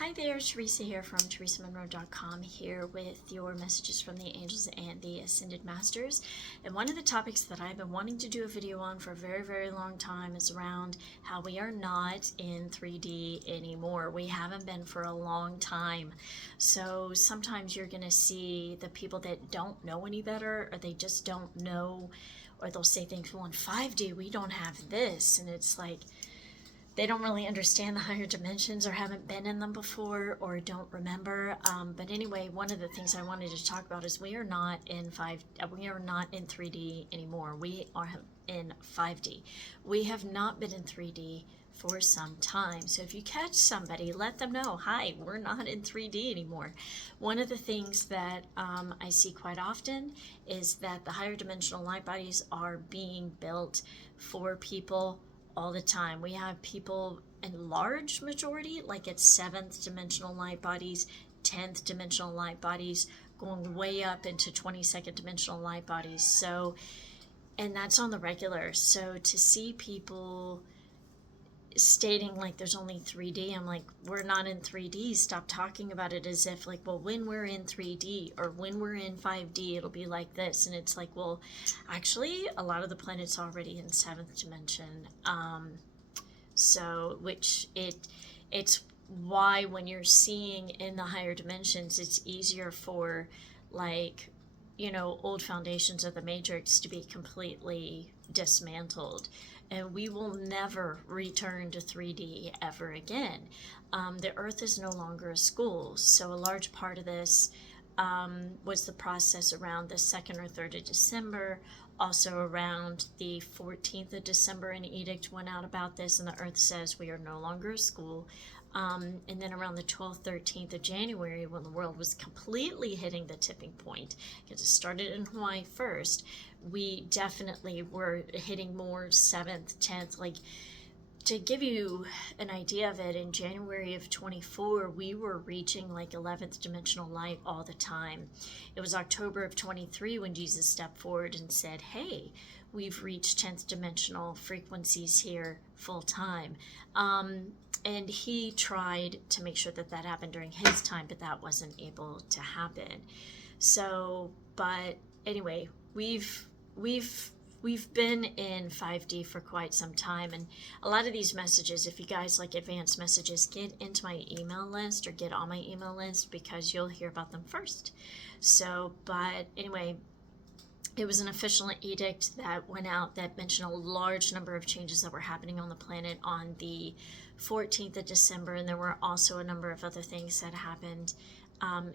Hi there, Theresa here from theresamonroe.com, here with your messages from the angels and the ascended masters. And one of the topics that I've been wanting to do a video on for a very long time is around how we are not in 3D anymore. We haven't been for a long time. So sometimes you're going to see the people that don't know any better, or they just don't know, or they'll say things, well, in 5D we don't have this, and it's like they don't really understand the higher dimensions or haven't been in them before or don't remember. But anyway, one of the things I wanted to talk about is we are not in 3D anymore. We are in 5D. We have not been in 3D for some time. So if you catch somebody, let them know, hi, we're not in 3D anymore. One of the things that I see quite often is that the higher dimensional light bodies are being built for people all the time. We have people in large majority, like it's 7th dimensional light bodies, 10th dimensional light bodies, going way up into 22nd dimensional light bodies. So, and that's on the regular. So to see people stating like there's only 3D, I'm like, we're not in 3D. Stop talking about it as if like, well, when we're in 3D or when we're in 5D, it'll be like this. And it's like, well, actually a lot of the planets already in 7th dimension. So which it's why when you're seeing in the higher dimensions, it's easier for, like, you know, old foundations of the matrix to be completely dismantled, and we will never return to 3D ever again. The earth is no longer a school, so a large part of this was the process around the 2nd or 3rd of December, also around the 14th of December. An edict went out about this, and the earth says we are no longer a school. And then around the 12th, 13th of January, when the world was completely hitting the tipping point, because it started in Hawaii first, we definitely were hitting more 7th, 10th. Like, to give you an idea of it, in January of 24, we were reaching like 11th dimensional light all the time. It was October of 23 when Jesus stepped forward and said, hey, we've reached 10th dimensional frequencies here full time. And he tried to make sure that that happened during his time, but that wasn't able to happen. So, but anyway, we've been in 5D for quite some time, and a lot of these messages, if you guys like advanced messages, get into my email list or get on my email list, because you'll hear about them first. So, but anyway, it was an official edict that went out that mentioned a large number of changes that were happening on the planet on the 14th of December, and there were also a number of other things that happened,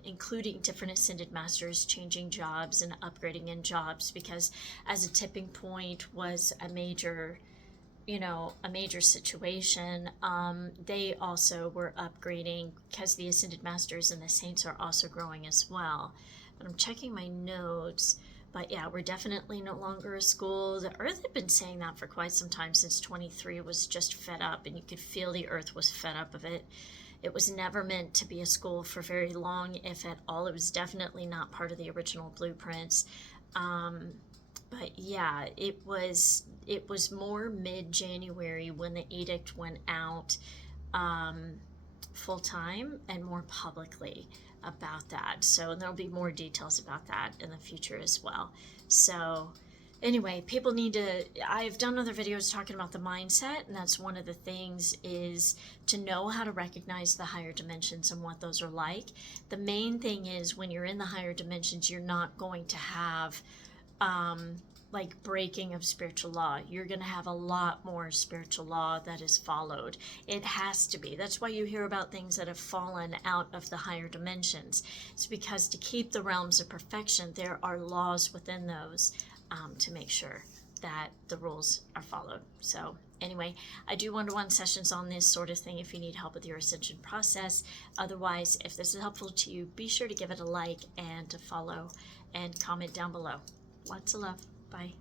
including different ascended masters changing jobs and upgrading in jobs, because as a tipping point was a major, you know, a major situation. They also were upgrading because the ascended masters and the saints are also growing as well. But I'm checking my notes. But yeah, we're definitely no longer a school. The earth had been saying that for quite some time, since 23 was just fed up, and you could feel the earth was fed up of it. It was never meant to be a school for very long, if at all. It was definitely not part of the original blueprints. But yeah, it was more mid-January when the edict went out full time and more publicly about that. So there'll be more details about that in the future as well. So anyway, people need to, I've done other videos talking about the mindset, and that's one of the things, is to know how to recognize the higher dimensions and what those are like. The main thing is, when you're in the higher dimensions, you're not going to have like breaking of spiritual law. You're going to have a lot more spiritual law that is followed. It has to be. That's why you hear about things that have fallen out of the higher dimensions. It's because to keep the realms of perfection, there are laws within those to make sure that the rules are followed. So anyway, I do one-to-one sessions on this sort of thing if you need help with your ascension process. Otherwise, if this is helpful to you, be sure to give it a like and to follow and comment down below. Lots of love. Bye.